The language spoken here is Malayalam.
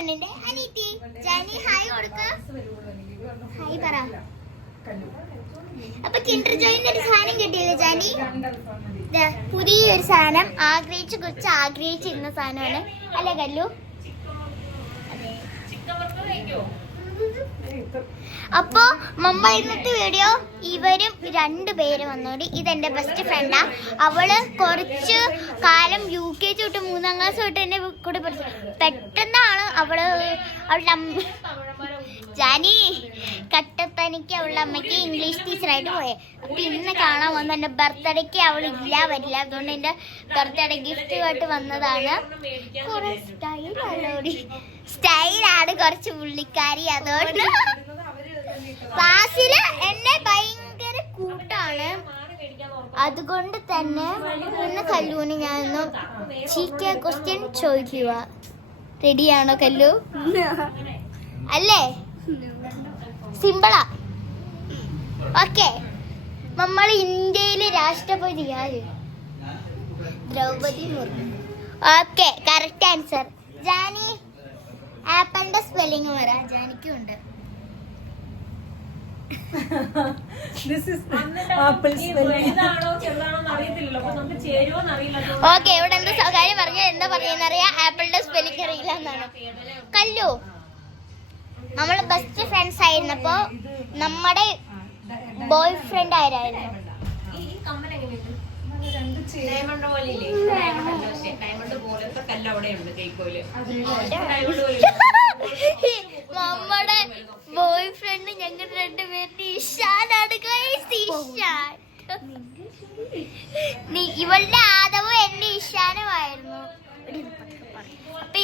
എന്റെ അനിയത്തി ജാനി ഹായ് കൊടുക്ക. ഹായ് പറ. അപ്പൊ കിൻഡർ ജോയിന്റെ ഒരു സാധനം കിട്ടിയില്ലേ ജാനി? പുതിയൊരു സാധനം കുറിച്ച് ആഗ്രഹിച്ചിരുന്ന സാധനമാണ് അല്ലേ കല്ലു? അപ്പോ മമ്മ ഇന്നത്തെ വീഡിയോ ഇവരും 2 പേര് വന്നോടി. ഇതെന്റെ ബെസ്റ്റ് ഫ്രണ്ടാ. അവള് കുറച്ച് കാലം UK തൊട്ട് 3ാം ക്ലാസ് തൊട്ട് എന്റെ കൂടെ പഠിച്ചു. പെട്ടെന്നാണ് അവളുടെ ജാനി കട്ടപ്പനയ്ക്ക് അവളുടെ അമ്മയ്ക്ക് ഇംഗ്ലീഷ് ടീച്ചറായിട്ട് പോയെ. അപ്പൊ ഇന്ന് കാണാൻ വന്ന എന്റെ ബർത്ത്ഡേക്ക് അവൾ വരില്ല. അതുകൊണ്ട് എന്റെ ബർത്ത്ഡേ ഗിഫ്റ്റ് ആയിട്ട് വന്നതാണ്. കുറെ സ്റ്റൈലാണ് കുറച്ച് പുള്ളിക്കാരി. അതുകൊണ്ട് ക്ലാസ്സില് എന്നെ ഭയങ്കര കൂട്ടാണ്. അതുകൊണ്ട് തന്നെ ഇന്ന് കല്ലുവിന് ഞാനൊന്ന് GK ക്വസ്റ്റ്യൻ ചോദിക്കുക. റെഡിയാണോ കല്ലു? അല്ലേ? സിമ്പിളാ. ഓക്കെ. നമ്മൾ ഇന്ത്യയിലെ രാഷ്ട്രപതി ആര്? Droupadi Murmu. Okay, correct answer. Jani ആപ്പിളിന്റെ സ്പെല്ലിംഗ് പറ. ജാനിക്കും ഉണ്ട്. ഓക്കെ, ഇവിടെ എന്താ കാര്യം പറഞ്ഞ എന്താ പറയുന്നറിയാം. ആപ്പിളിന്റെ സ്പെല്ലിംഗ് അറിയില്ല എന്നാണ്. കല്ലു നമ്മള് ബെസ്റ്റ് ഫ്രണ്ട്സ് ആയിരുന്നപ്പോ നമ്മുടെ ബോയ് ഫ്രണ്ട് ആരായിരുന്നു? നമ്മുടെ ബോയ് ഫ്രണ്ട് ഞങ്ങളുടെ 2 പേരുടെ ഇഷാനാണ്. ഇഷാൻ ഇവളുടെ ആദവും എന്റെ ഇഷാനുമായിരുന്നു. അപ്പൊ